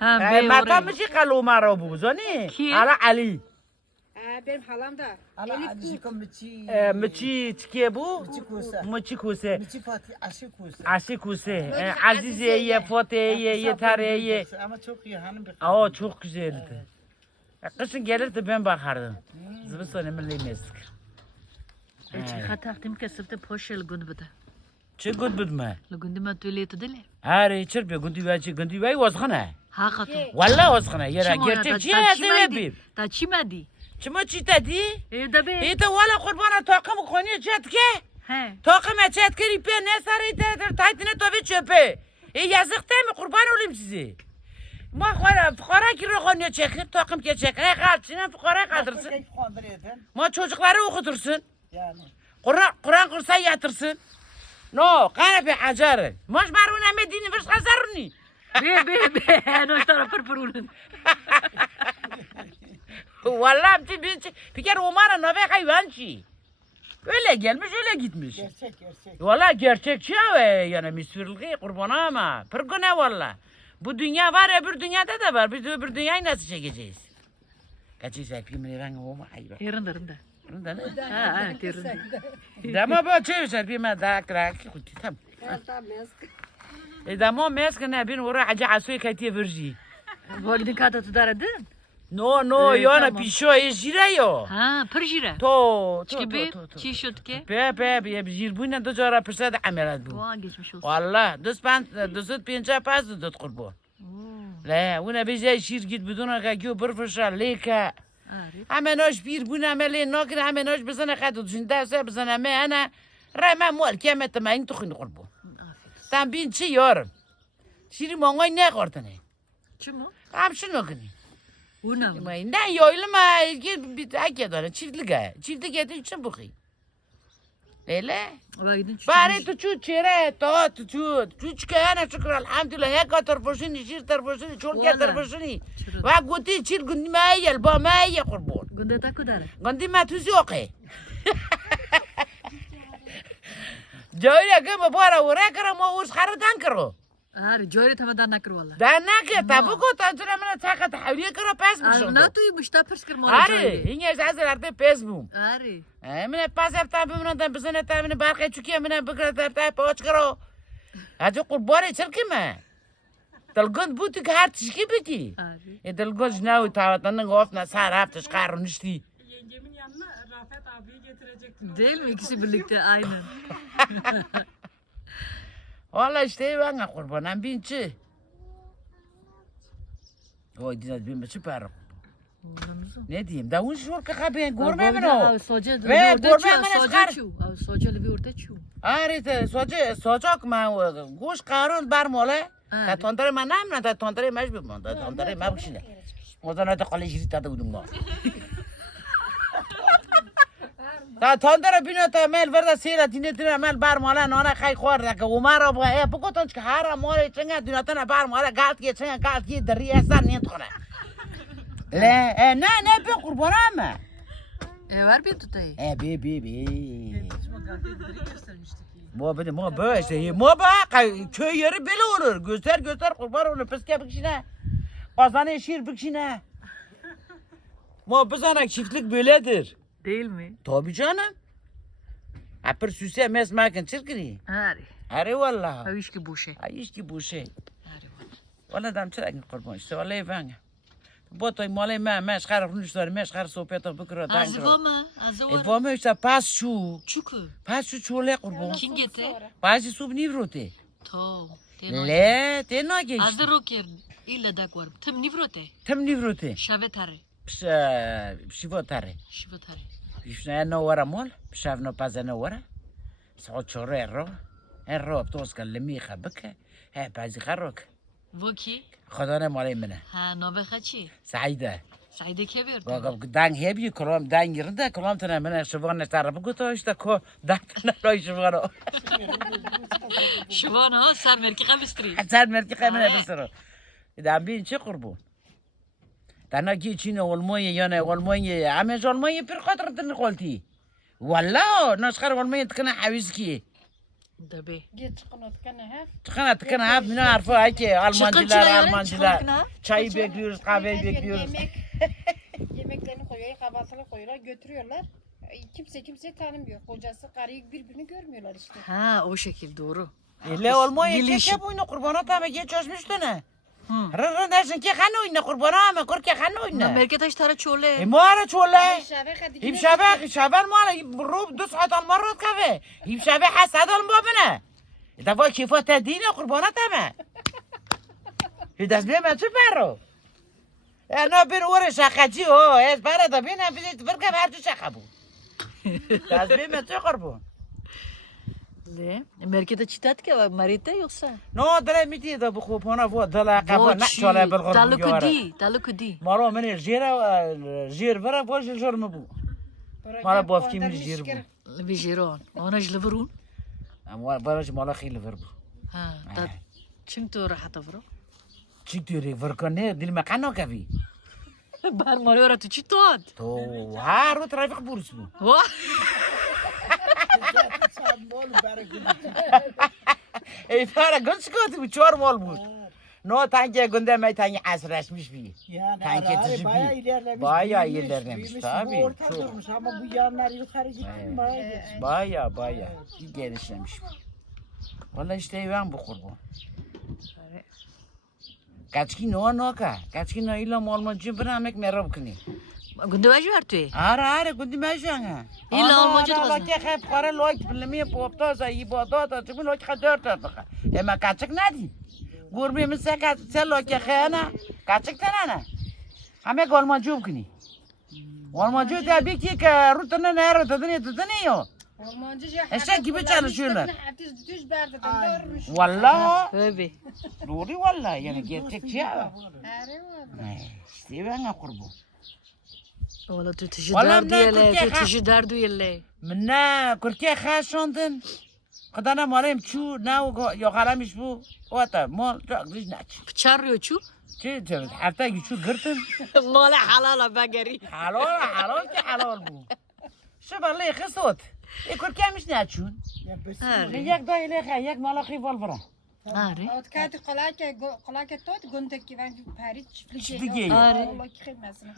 متا میشی قلو مرا بوزانی حالا علی benim halam da. مچی چیه بو مچی کوسه مچی فاتی کوسه عشی کوسه عزیزه یه فاته یه تره یه ama çok iyi hanım bir Aa çok güzeldi. Kışın gelirdi ben bakardım. Zıbıstonu milli mesik. خطاقتیم که سفته پاش لگند بده Çi gud budma? لگندی من تولیت دلی Hari çırpı gundi vay vazxana. ها خطا Valla vazxana yara gerçek çi sebebim. تا چی مدی؟ Çima çi dedi? دبی İte valla kurbana takım konuya çetke. ها Takım çetke ripe ne sarı ite taytine tabi çöpe. Yazık değil mi kurban olayım sizi. Ma fukara ki konuya çekir takım ki çekir. Kalçına fukara kaldırsın. tek kondur edin. Ma çocukları okutursun. Yani. Kur'an kursa yatırsın. No, kanepe acarı. Moş baruna medini vış kazarını. بی هنوز طرف پرپرونن Vallahi bir kere Umar'a nave hayvançı. Öyle gelmiş öyle gitmiş. Gerçek. Vallahi gerçekçi abi yani misfirliği kurbana ama. Pırgına valla. Bu dünya var öbür dünyada da var. Biz öbür dünyayı nasıl çekeceğiz? Kaçı serpiyim ben o hayvan. yerinde Rında ne? ha yerinde Dama bu çevir serpiyim daha krak kuti tam. Dama mesk ne bin ora acı asuy katiye virji. والدین کاتا تو داردن؟ No yana pişo jirayo. ها پرجیره To چی بی؟ چی شد که؟ Be jirbuna da jara pırsada amelat bu. وان geçmiş olsun. Valla düz pinça pas dut kurbu. La una bize şir git biduna ka gö bir fışa leka. آره Hemen hoş bir buna mele nakir hemen hoş bizana kadar düşünde se bizana me ana rama mol kemet ma intu khun kurbu. Tam bin çi yorum. Şiri mongay ne kortane. چی مو؟ Am şunu kını. اونم Ne yoylama bir dakika dara çiftlik eti için bu kıyı. Öyle. والدین چی Bari tu çere tu çıkayana şükür elhamdülillah ya kadar boşun şir tarboşun çolke tarboşun. Ve guti çil gundi mayel ba mayel kurban. گنده تا کداره؟ Gundi ma tuzi oke. Joyla gama bara ora kara ma us kharadan karo. آره جوری تا مدار نکر والله. Danak tabu ko tantura mana takat hawliya kara pas آره bishon. نه توی مشتا پرس کر مال Are inge zazar pes bum. آره Mine pas yapta bimna bizane tamine barqa çukiye mine bikra tarta poç karo. Hacı qurbani çirkime. Dalgond butik her çiki biti. آره Dalgond jnawi tawatanın ofna sar hafta çıkarın işte. Yengemin yanına Rafet abiyi getirecektim. değil mi ikisi birlikte aynen. Valla işte bana kurbanan binçi. Oy dinaz bin süper. Ne diyeyim? Davun şur kaka ben görmem ben o. Soca Ve orada görmem ben soca çıkar. çu. Soca bir orada çu. Arite socak ma goş karun bar mola. Ta tontare manam na ta tontare maş bir mon. Ta tontare ma bukşine. O zaman da kale jirita da udum ma. Ta tontare bino ta mel verda sera dinetine mel bar mola nona khay khor da ke umara bu e bu koton ki hara mola chenga dinatana bar mola galt ki chenga galt ki deri esan niyet khona. Le ne be kurban ama. Var bir tutayı. Be. Mo böyle işte. Mo köy yeri böyle olur. Göster kurban olur. Pıske bükşine. Kazanı şir bükşine. Mo bizana çiftlik böyledir. Değil mi? Tabii canım. Apır süse mesmakin çirkini. Are. Are vallahi. Aviş ki bu şey. Ay iş ki bu şey. Are vallahi. Vallahi dam çırakin kurban işte. Vallahi ben. Bu toy malay ben şkar runuşlar ben şkar sohbet bükra dankro. Azvama. Azvama. Vamo işte pas şu. Çuku. Pas şu çole kurban. Kim gete? Pas sub nivrote. To. Le te no geç. Az da roker. İlla da var. Tım nivrote. Tam nivrote. Şavetare. Psivotare. Şivatare. Pişne no vara mol. Pişavno paza no vara. Sa chorero. Erro tos kallemi khabke. He pazi kharok. Vaki. Khadane malay mena. Ha nove khachi. Saida. Saide ke verdi. Gagab dang hebi kolom dang yerinde kolom tane mena şıvan tarafı kutu işte ko dang no şıvano. Şivan ha sar merki kavistri. Hasan merki kamera besero. Da bin çi qurbu. Dana ki Çin olmaya yana olmaya amez olmaya bir kadar tını kolti. Vallahi naskar olmaya tkana haviz ki. Tabii. Git çıkın otkana hep. Çıkana tıkana hep ne harfi ki Almancılar yani, Almancılar. çıkın ha. Çayı bekliyoruz, kahveyi bekliyoruz. Yemeklerini koyuyor, kahvaltılık koyuyorlar, götürüyorlar. Kimse kimseyi tanımıyor. Kocası, karıyı birbirini görmüyorlar işte. Ha o şekil doğru. Le olmaya Gelişim. keke buyunu kurbana tabi geç açmıştı ne? Rırrın dersin ki kan oyna kurbana ama korke kan Na oyna. merkez taş tara çole. Muara çoğla. Şabek hadi Him şabek muara روب 2 ساعت المرة كفي هي شبه حسد المبنى إذا فوق كيفو تدينا قربانات أما هي دزبي ما تبارو أنا بين ورا شقتي هو إيش برا بينا بيجي بركة بعد شقبو دزبي ما تقربون Le. Merkezde çitat ki var marite yoksa. نو دلا ميتي ده بخو بونا فو دلا كفو نحشو على بالغرب Dalı kudi. مرو من الجيرة جير برا فوش الجرم بو مالا باف كيم جير بو Vijeron. Ona jleverun. برج مالا خيل فربو Ha. Da. Çünkü rahat avro. تشيكتوري فركنه دل مكانو كفي Ben marıora tu çitot. تو هارو ترافيق بورس بو Va. اي فارا قلت سكوت بتشور مول بو نو تانجي قنده ما تانجي عسراش مش بي Yani Tank ara ara etici bayağı bir- ilerlemiş. bayağı büyümüş, ilerlemiş, büyümüş. tabii, Bu orta çok. durmuş ama bu yanlar yukarı gitti mi bayağı gelişmiş. baya iyi gelişlemiş. Valla işte ben bu kurban. Kaçki no ka. Kaçki no illa molma cümbüra mek merab kini. Günde vajı var tu. Ara kundi meşanga. İlla Almanca da kazan. Ki hep para loik bilmiye popta za ibadat da çünkü loik kadar da. Ama kaçık nadi. Gurbi mesela sen loik khana. Kaçık tane. Hame golma cüb kini. Golma cüb tabii ki rutuna ne rutuna yo. Eşek gibi çalışıyorlar. Vallahi Tabii. doğru vallahi yani gerçek şey ya. İşte ben kurban. Valla tu tişi Vallahi derdu ne yele. Türkiye Tu ha- tişi derdu yele. منا كركي خاشوندن قدانا ماريم شو ناو يو خرامش بو واتا مال تقديش ناتش Çarıyor çu. تي حتى يشو قرتن Mala halala bagari. حلال كي حلال بو شو بالله خصوت كركي مش ناتشون Ya besin Ha. ياك داي لي ياك مالا خي فالفرا Are. Otkati kolake tot gündeki ben Paris çiftlik Çiftlik Are. Allah kıymasın.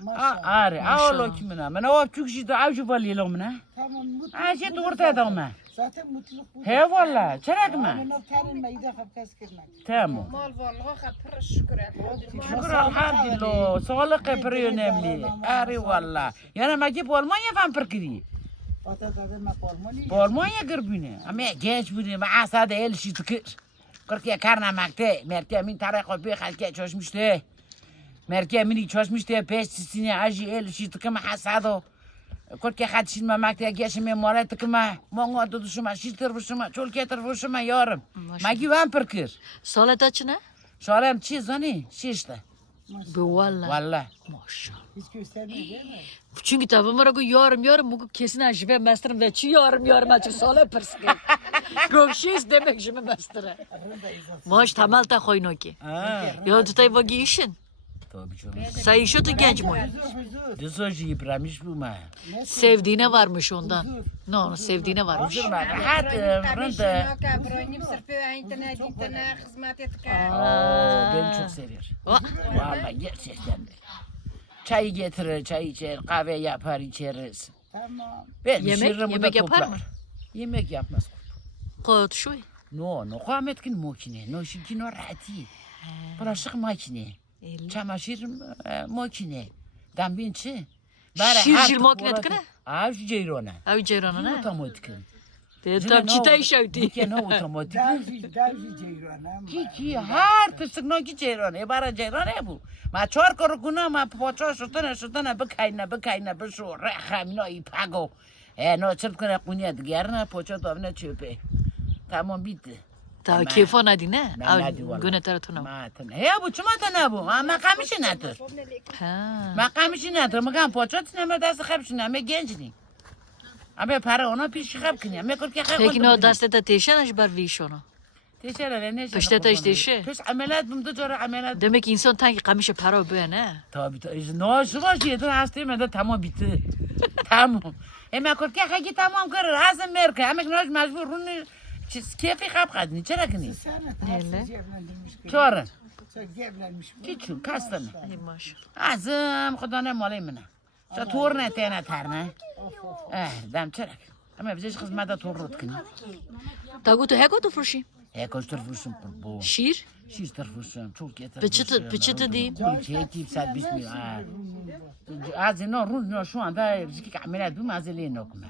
اري اولو كمنا من هو بتشوك شي تعاوش بالي لو منا Tamam mutlu. عاشي تورتا دوما Zaten mutluluk bu. هي والله شراك ما Bunlar terin meyde kapkas kırmak. تامو Mal varlığa kapır şükür elhamdülillah. شكرا الحمد لله صالح بريو نملي اري والله يعني ما جيب والمانيا فان بركدي Patatada makolmani. بالمانيا قربينه اما جاش بودي مع ساده ال شي تكر كركي كارنا مكتي مركي من طريق بي خالكي چشمشته مركي مني چشمشته بيش سيني اجي ال شي تكما حسادو كركي خاتشين ما مكتي جاش مي مورا تكما مونغو دودشما شي تربشما چولكي تربشما يارم ماگي وان بركر Salat açına. شالم چي زاني شيشته Bu valla. والله Maşallah. Hiç göstermiyor değil mi? Çünkü tabi mara bu yorum bu kesin ajibe mestrim ve çi yorum açık sola perski. Gomşiz demek jime mestre. Moş tamal ta koyno ki. اه Ya tutay vagi işin. tabii canım Say işi tu genç moy. Düzoji ibramiş bu ma Sevdiğine varmış ondan. No, sevdiğine varmış. Üzülme rahat rında Broynim sırfı internet gitene hizmet etke. beni çok seviyor vallahi gerçekten de çay getirir çay içer kahve yapar içeriz Tamam. ben Yemek yapar mı? yemek yapmaz Kot şu. no kamet kin makine no şinkin o rahatı bulaşık makine çamaşır makine dambinçi Şirjil makine tkine? Avcı ceyrona Abi ceyranı ne? otomatik Tam çitay şavti. Dikene otomatik Davji ceyran. ki her tısık no ki ceyron bara ceyron bu ma çor korkuna ma poço şutana bakayna bu raham no ipago no çırpkına kunya diğerine poço dovne çöpe tamam bitti Ta keyfon hadi ne? Nadi vallahi. Güne tarafına. ma tane he bu çuma tane bu ma kamışın atır Ha. ma kamışın atır ma kan poço tane dası kapşın ama gençni ama para ona piş kapkın ama korkak Peki no daste da teşen ajbar vi şonu. teşekkürler ne Pişte taş teşe. Pes ameliyat bumda sonra ameliyat Demek insan tanki kamışı para bu ne? tabii no şu var şeyden hastayım da tamam bitti tamam ama korkak haki tamam kırır hazım merke ama ne mecbur bunu Siz keyfi kapkadın, çara kini. Sen Neyle? tarafsız evlendirmiş. Çorun. Sen evlenmiş. Kiçün, kastını. Ey maşallah. Azım, kuda ne malayım mına. Sa torna tena tarna. Dam çarak. Ama bize hizmete torrut kini. Tagu tu heko tu fırşi. Koş tarafısın bu. Şiir. Şiş tarafısın, çok yeter. Peçete diyeyim. Çekip saat bismillah. Azino run şu anda rizki ameliyat bu mazeleyin okuma.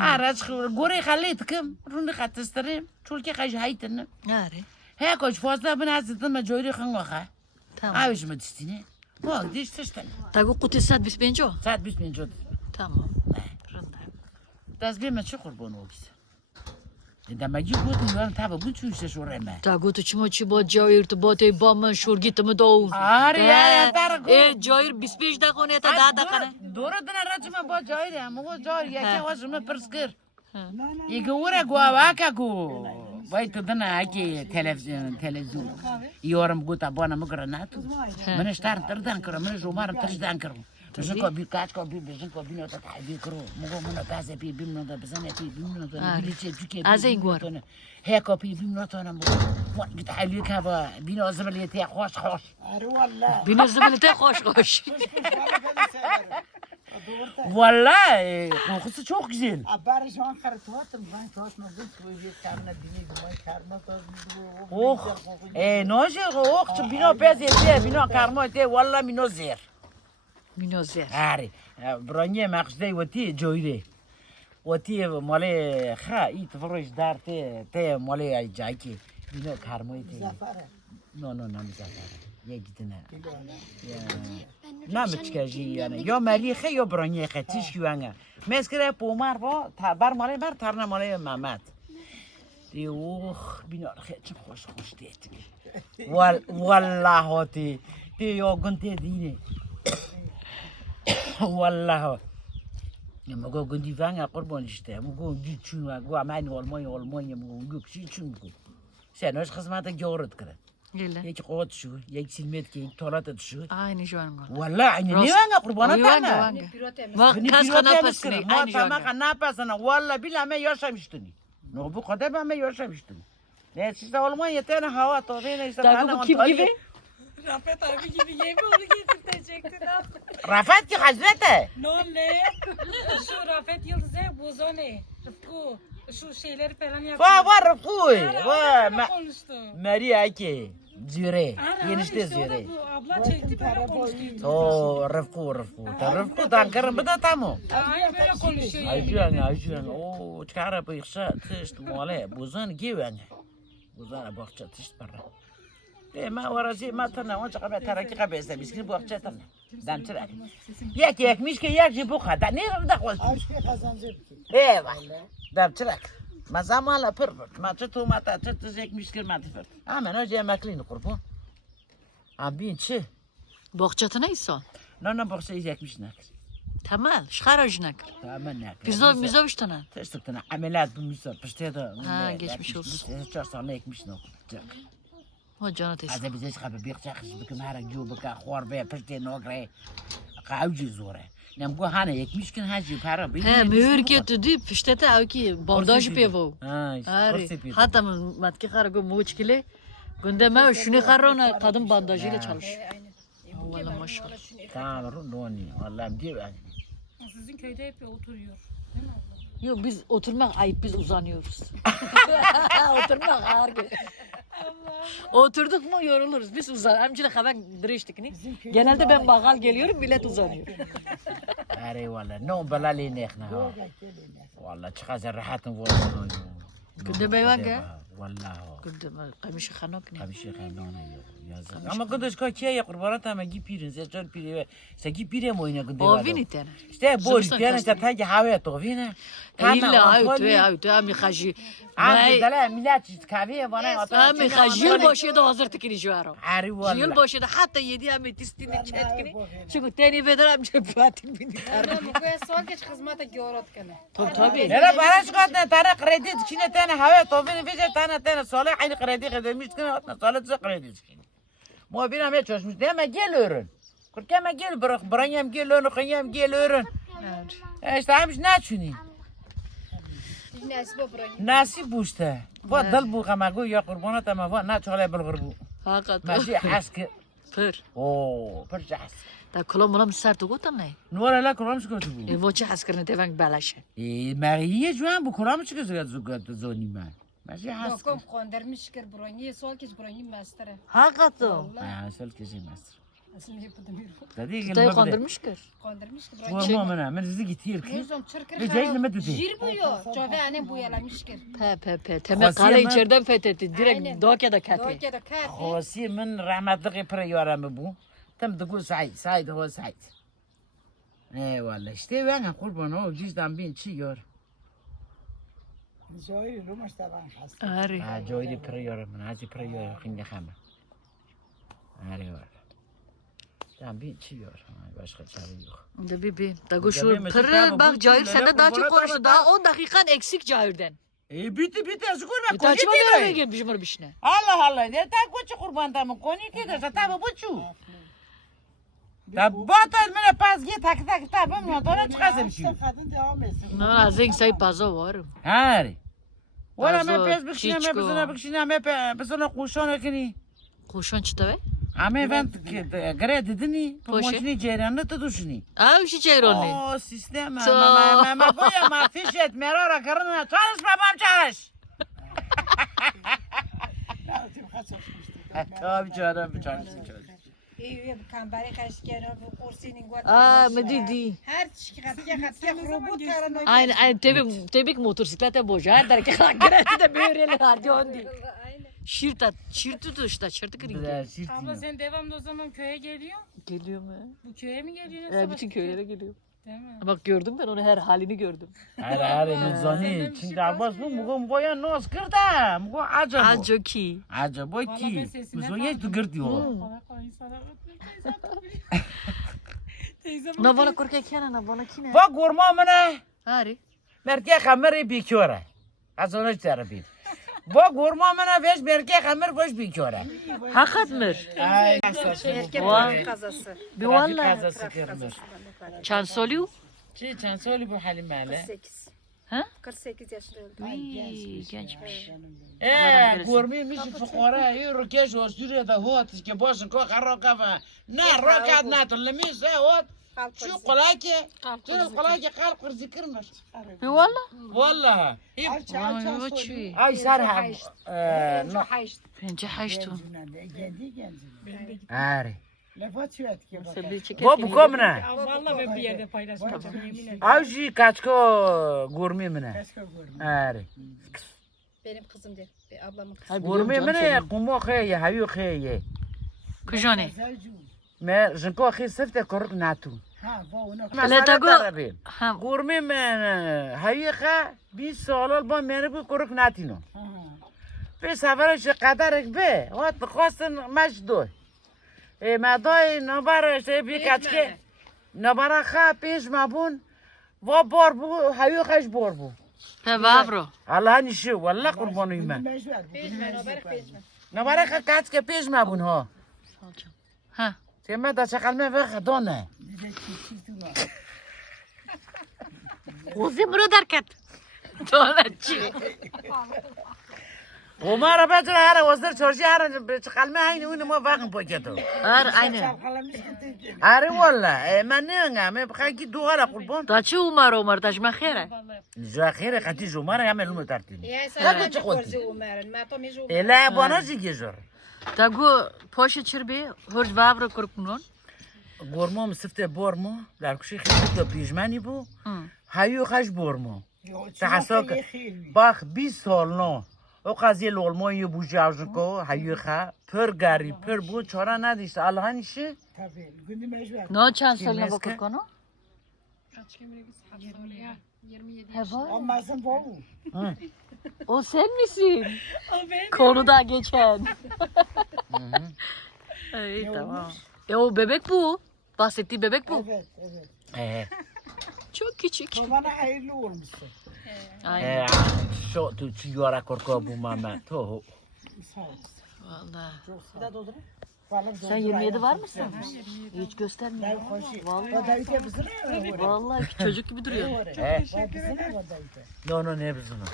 Araç gore halletkim. Runu katыстırım. Çolke kaç haytını. Nare. He koç fazla ben azıdım mı joyri kangoha. Tamam. Aviş mı distini? Bak diştişten. Tagu kutu saat bis benjo. Saat bismillah. Tamam. Rında. Das bir maçı kurban olsun. Demek ki bu dünyanın tabi bu tür şey oraya. Tagu tu çimo çibo joyir tu bote bamın şurgit mi do. Ari ya targo. Joyir bis beş dakika ne ta daha dakika. Doğru dına racıma bu joyri ama bu joyri ya ki vazımı pırskır. İki uğra guavaka gu. Vay tu dına aki televizyon. Yorum guta bana mı granatu. Mene ştar tırdan kırı, mene jumarım tırdan kırı. Bizim ko bir kaç ko bir bizim ko bir nota tabi kırı. Mugo mene taze bir bim nota bize ne bir bim nota. Biliçe tüke. Azey guar. He ko bir bim nota ne bu. What git halü kaba. Bino azmaliyete hoş hoş. Arı valla. Bino zıbılete hoş hoş. Vallahi kokusu çok güzel. Barış Ankara tuhatım. Ben tuhatmadım. Tuğuyu karnına bini duman karnına tuhatmadım. Oh. Noje oh bino bez yete bino karmo yete vallahi bino zer. Bino zer. Ari. Branye maqsday wati joyde. Wati male kha it frosh dar te male ay jaki. Bino karmo yete. Zafara. No zafara. Ye gitine. Namıçkajı yani. Yo merixe yo branye khatish yuanga. Meskere pomar bo bar male bar tarna male Mehmet. Di oh bino khati hoş dedik. Vallahi ti yo gunte dine. Vallahi. Mugo gundi vanga kurban işte. Mugo güçün var. Gu amani olmayı mugo güçün çünkü. Sen hoş hizmete görüt kire. Lille. Yeki qovat şu, yeki silmet ki torat şu. Aynı şu an. Vallahi aynı ne vanga kurbana tana. Bak kas kanapasını aynı şu Ama an. kanapasını vallahi bilame yaşamıştın. No bu kadar ben yaşamıştım. Ne siz Almanya tane hava tohine işte Tagu bu kim gibi? Rafet abi gibi yemi onu getirtecektin ha. Rafat ki hazrete. Ne ne? Şu Rafet Yıldız'a bozone. Rıfkı. Şu şeyleri falan yapıyor. Var Rıfkı. Ara konuştu. Maria ki. Züre. Ara, Yenişte işte o da züre. bu abla çekti böyle konuştu. O Rıfkı tankarım bu da tamam. Ay böyle konuşuyor. Ayşen. O çıkara bu işe test mole. Buzan given. Buzan bakça test para. Ma varası ma tane o çıkara taraki kabese miskin bakça tane. Dan çırak. Yak mişke yak bu kadar. Ne da kol. Aşkı kazancı. Eyvah. Dan çırak. Ma zamanla pır. Ma çıtı mata çıtı zek mişkin ma tıfır. Amen o yemeklini kurbu. Abin çi. Bohçatına ise. No bakça yiyecekmiş ne? Tamam. Şkarajnak. Tamam ne? Bizo iştana. Testikten ameliyat bu misal. Pişte de. Ha, geçmiş olsun. Çok sana ekmiş ne olacak. O canı teşekkür. Hadi bize çıkıp bir çakış bir kenara gibi kahvar ve pişte ne olacak. Kavcı zore. Nem go hane ekmiş gün hacı para. He mühür getirdi. Piştete avki bandaj pevo. Ha. Ari. Hatta matki karago muçkile. Gündeme şunu karona kadın bandajıyla çalış. Vallahi maşallah. Tamam noni. Vallahi diyor yani. Sizin köyde hep oturuyor. Yok biz oturmak ayıp biz uzanıyoruz. Oturmak ağır geliyor. Oturduk mu yoruluruz. Biz amcıyla haber diriştik ni. Genelde ben bakal geliyorum millet uzanıyor. Ari vallahi no balali nehna. Vallahi çıkacak rahatın var. Gündeme vanga. Vallahi. Gündeme kamışı hanok ne? Kamışı kanona yazık. Ama kıdış kaçıya kurbanat ama gipirin. Sen piri. Sen gipire mi oyna gündeme? O vini tane. İşte bu yani tabii hava tovine. İlla ayut ami haji. Abi dala millet kahve bana Ami hajil başı da hazır tikini jaro. Ari vallahi. Jil başı da hatta yedi ami tistini çetkini. Çünkü teni bedar amca patin bini. Bu son geç hizmete görüt kene. Tabii. Nere para çıkartın tane kredi içine tane hava tovine fice tane sola aynı kredi ödemiş ki sola da kredi çıkıyor. Muhabir ama çalışmış deme gel öğren. Kurkema gel bırak branyam gel öğren kıyam gel öğren. İşte amış ne çünkü. Nasibe buranın. Nasip buşta. Va dal bu kamago ya kurbanat ama va na çale bulgur bu. Hakikaten. Maşi askı. Pır. Oo, pırca askı. Da kulağım olam sert ugotan ne? Nora la kuram çıkıyor bu. Voçı askırını tevenk belaşı. Mariye juan bu kuram çıkıyor zugat zoni ma. Maşi askı. Dokum kondurmuş kır buranı. Sol kez buranı mastere. Hakikaten. Ha, sel kesi master. Aslında yapıdım. Dedi ki Tutayı kandırmış kır. Kondurmuş kır Bu buranı. mamana men sizi gitir ki. Yüzüm çırkır Bir değil mi dedi? Jir bu yo. Çove annem bu yalamış kır. Pe. Temel kale Khasiye içeriden fethetti. Direkt Aynen. Dokya'da kati. Doğa da kati. Xosi min rahmetli para yoramı bu. Tam da gu Said ho Said. Eyvallah işte ben kurban o cüzdan bin çiyor. Zoyri Rumaş taban hasta. Ari. Ha joydi para yoramı. Hadi para yor kinga khama. Eyvallah. Tam bin çiyor. Başka çare yok. Da bibi. Da şu benim pırı mesela bak bu Cahir böyle senden daha çok kurbanat konuştu. başta- Daha 10 dakikan eksik Cahir'den. Bitti azgul ben koni Taçma bir araya dedi. gelmişim var bişine. Allah ne ta koçu kurban tamam koni dedi. Zata bu buçu. Da batal mene pas git tak tamam mı? Sonra çıkarsın şu. Kadın devam etsin. No, zeng say pazo varım. Hari. Wala me Azo, pes bikshina me chichko. pesona bikshina me pesona kushona kini. Koşan çıta ve? Ame vent gre dedini. Poşe. Pomochni ceranı da duşni. Aa şu çeyronni. O sistem So- ma koya ma fişet merara karına çalış babam çalış. Lazım kaçmıştı. Tabii canım çalış. İyi bir kambare kaşkera bu kursinin guat. Aa medidi. Her çıkatya robot karano. Aynen tebik motosiklete boca. Her derken hakikaten de böyle hadi ondi. Şirtu da işte çırtı kırık. Abla sen devamlı o zaman köye geliyor. Geliyor mu? Bu köye mi geliyor yoksa Bütün köylere geliyor. Değil mi? Bak gördüm ben onu her halini gördüm. Hayır mizani. Şimdi abas bu mugo boya nos kırda. Mugo acaba. Ajoki. Acaba Vallahi ben ki. sesinden Mizonya tu gırdı o. Kolay kolay insana bakmıyor. Teyzem Na bana korkak yana na bana kine. Bak gorma mene. Hari. Merke kameri bikiora. Az onu terapin. Bak gorma mene veş merke kamer boş bikiora. Hakikat mı? Ay. Erkek kazası. Bir valla. Kazası kırmış. Çansoliu? Çansoli bu halimale. 48. Ha? 48 yaşında öldü. Gençmiş. Gormi mişi fukara yürü keş o Suriye'de hot ki boşun ko karokafa. Ne rokat ne tülemiz hot. Şu kolay ki. Şu kolay ki kalp krizi kırmış. Bir valla. Vallahi. Vaçi. Ay sarha. No. Hayşt. Bence haştu. Kendi kendine. Ari. Lafat şu etki bak. Bu komna. Vallahi ben bir yerde paylaşmayacağım yemin ederim. Avji kaçko gormi mine. Keşke görme. Ari. Benim kızım değil. Ablamın kızı. Gormi mine kumo kheye hayu kheye. Kujone. Zelcu. Me jinko khi sifte koruk natu. Ha bu onu. Hele tago. Ha. Gormi men hayu kha 20 سال با منه بو koruk natino. Ha. به سفرش قدرک به وقت بخواستن مجدو مدای نبرش بیکت که نبره خواه پیش مبون و بار بو هیو خش بار بو Pe vavro. الله نشو والله قربانوی من Mecbur. Pejmen, haber pejmen. نبره خواه کت که پیش مبون ها Ha. تیمه دا چقل می وقت دانه Bize çiftçi Uzun bunu derket. Donatçı. وما را بجر هر وزر چورشی هر چقل می هین اون ما وقت پاکتو Ar aynen. Çalkalamış gitti. اره والله من نه من بخواه کی دو غلا قربان Daçı Umar taşma xere. جا خیره قتی جو مره همه لومو ترتیب Ya Tabii sen ne çıkmadı. korcu umarın. Ma to meju. لا بانا چی گیجور Tagu poşe çirbi hırç vavro kurkunun. گرمام سفته برمو در کشی خیلی تو پیشمنی بو هایو خش برمو تحساک باخ 20 سال نو او قضیه لولمایی بو جاوزن کو هایو خا پر گاری پر بو چارا ندیست الله نیشه Tabii. Günü mecbur. No çansoluna Kimeske? bakır konu. Heva. Olmazsa bu. O sen misin? O benim. Konuda geçen. İyi tamam. O bebek bu. Bahsettiği bebek bu. Evet, evet. Çok küçük. Bu bana hayırlı olmuşsun. Aynen. شو تو چی یارا کرکا بو ماما تو Sağ ol. Vallahi. Bir daha doldurun. Balık Sen doldur, 27 ayran var tut mısın? vermiş. Hiç göstermiyor. Ben koşu. Vallahi. O da ite bizim ne? Vallahi çocuk gibi duruyor. He. Var bizim ne o da ite? No no ne bizuna.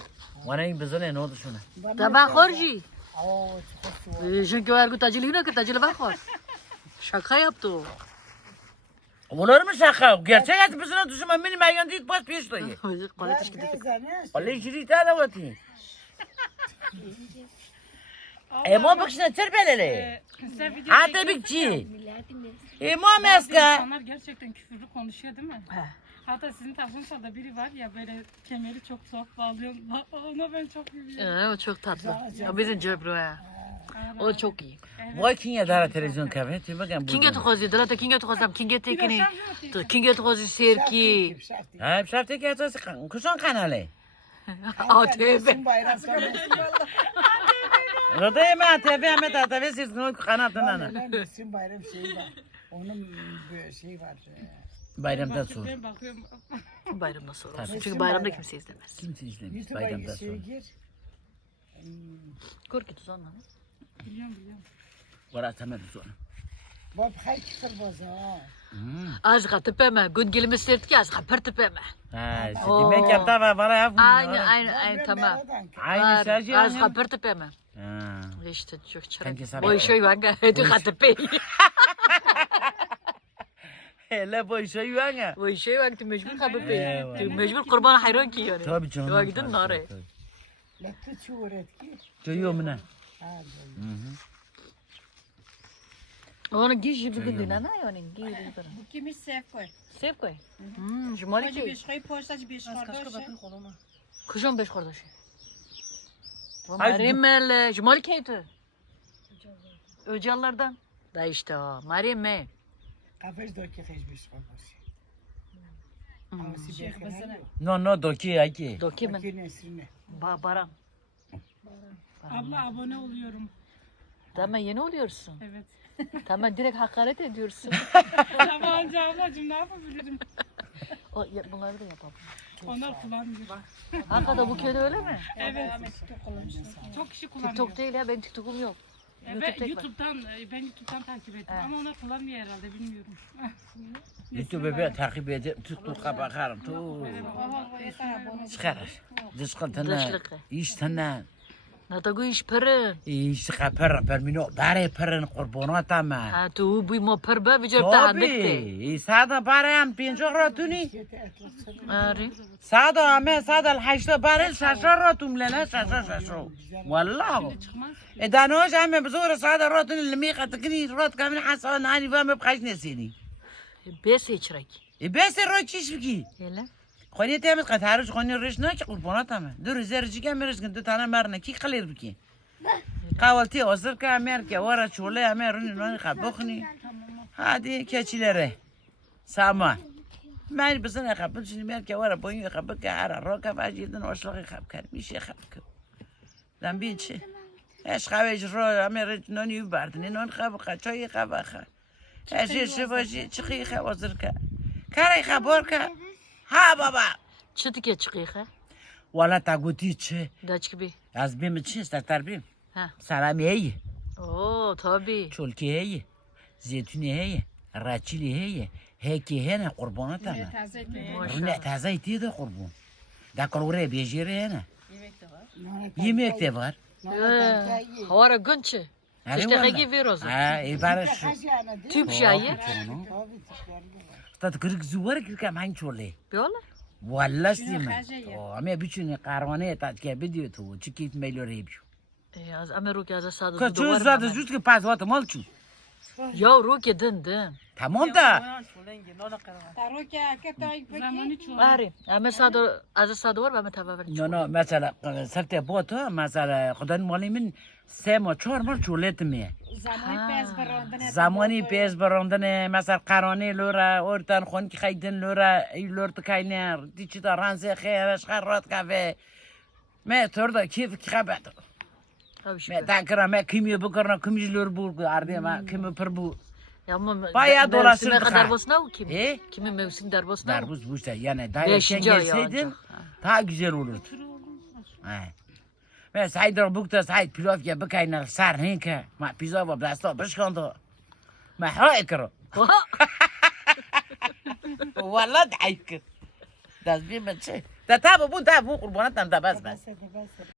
Bana bizuna ne oldu şuna? Tabak horji. Oo çok hoş. Çünkü o ergut acılı yine ki acılı bak var. Şaka yaptı o. Olur mu şaka? Gerçek hayatı bizuna düşünme. Benim ayağım değil baş peş dayı. Kualite gitti. Vallahi şirin tane vakti. Emo bakışına terbiyelele. Sen video Hatta çekiyorsun bikçi. ya, Emo bazı meska. insanlar gerçekten küfürlü konuşuyor değil mi? He. Hatta sizin tarafınızda da biri var ya böyle kemeri çok soğuk bağlıyor. Ona ben çok gülüyorum. O çok tatlı. O bizim Cebro ya. O çok iyi. Vay kinye dara televizyon kahve. Tüy bakın. Kinge tuhazi, dalata kinge tuhazam, kinge tekini. Kinge tuhazi serki. Ha bir şartı ki atası kuşan kanalı. ATV. Bayram sonra. Roda yeme ATV yeme ATV siz bunu kanatına. Sim bayram şeyi var. Onun bir şey var. Bayramdan sonra. Ben bakıyorum. Bayramdan sonra olsun. Çünkü bayramda kimse izlemez. Kimse izlemiş YouTube'a bayramdan sonra. şey gir. Korku tuzanla. Biliyorum. Var atamadı sonra. Bab hay kıfır boza. Azga tepeme. Gün gelimi sertki azga per tepeme. Ha demek yaptı ve bana yapmıyor. Aynı tamam. Aynı şey Azga per tepeme. Ha. İşte çok Kanki çarek. sana- Boy şey vanga. Hadi katepe. Hele bu işe yuanga. Boy şey vanga mecbur katepe. Eyvallah. Mecbur kurban hayran ki yani. Tabii canım. Ya gidin nare. Lattı çuğuret ki. Duyuyor mu ne? Ha Onu giy bir gün ana yani giy bir gün. Bu kimiş sev koy. Sev koy. Jumali Hacı ki. beş koy, poştacı beş kardeşi. Kuşun beş kardeşi. Ay, Meryem el Jumali keydi. Öcallardan. Da işte o. Meryem me. Kafes doki hiçbir şey olmaz. Avsi Şeyh bekler. basana. No no doki aki. Doki men. Doki nesrine. Baran. Abla abone oluyorum. Tamam yeni oluyorsun. Evet. Tamam direkt hakaret ediyorsun. Yabancı ablacığım ne yapabilirim? Bunları da yapalım. Onlar kullanmıyor. Hakikaten bu köyde öyle mi? Evet. Çok kişi kullanmıyor. TikTok değil ya benim TikTok'um yok. Ben YouTube'dan takip ettim ama onlar kullanmıyor herhalde bilmiyorum. YouTube'u takip edip TikTok'a bakarım. Tu. Aha o yeter abone. Çıkar. Dışkıltına. Dışkılıkı. İştana. Natagu iş pırın. İşte kapır permino. Dare pırın kurbanata mı? Ha tu bu mo pırba bir cep tahandekti. Sada barayam pinjok rotuni. Ari. Sada ame sada الحشرة barel şaşa rotum lena şaşa. Vallahi. دانوش عم بزور صعدة روت اللي تكني روت كامل حسن أنا فاهم بخش نسيني. Bes içrek. بس الروت شيش بكي. Hele. خوني تامس قد هارش خوني ريش ناش قربانات أما. دور زرجي كام ريش كنت تانا مرنا كي خلير بكي. قاولتي أوصل كأمريكا ورا شغلة أمريكا نوني خبخني. هادي كاتشيلره. ساما. ما بسنا خبط شنو أمريكا ورا بوين خبك على الروكا فاجيدن وصلي خبك مش خبك. لام بيتشي. اش خویش رو امیر نانی بردنی نان خب چای خب خ اش شباشی چخی خوازر که کاری خبر که ها بابا Çıtık çıkıyor ha. والا تاگوتی چه Daç gibi. از بیم چی است در بیم Ha. سلامی هی Oo tabii. چولکی هی زیتونی هی راچیلی هی هکی هی قربانات نه Taze ekmek. نه تازه تیده قربان دا کلوره بیجیره نه yemek de var Havara günçü. İşte hegi ver o zaman. ha ibarış Tüp şayı. Tad kırık zuvar kırkam hangi çoğulay Böyle. والله سيما أما بيجوني قارونية تاعك بديو تو تشكيت مليون ريبيو Az Amerika az sadı. كتشو زاد زوج كباز وات مالشو Ya roke din. تمام ده Taroke aketa ekmek. Zamanı çoğu. Ari. Ama sadı az sadı var ama tabii ver. نو نو مثلا سرت بوتو مثلا خدان مالی من سه ما چهار مال چولت میه Zamanı pez barondane. زمانی پیش براندن مثلا قرانه لورا اورتان خون کی خیدن لورا ای لور تکاینه دیچی تا رانزه خیرش خرات کافه ما تردا کیف کی خبت Tabii ما şükür. تاکرا ما کیمی بکرنا کمیج لور بول ardı ma kimi per bu Ya ama Bayağı dolaşırdık mevsime kadar ha. bosna o kim? He? Kimin mevsim der bosna? darbuz bu işte yani daha Beşinci erken ay gelseydin ancak. daha güzel olurdu. Ve saydır bukta sayt pilav ya bakayna sar hinka ma pizza ve blasta başkandı. محرقك رو والله ضحك ده بي من شيء ده تابو بون تابو قربانتنا ده بس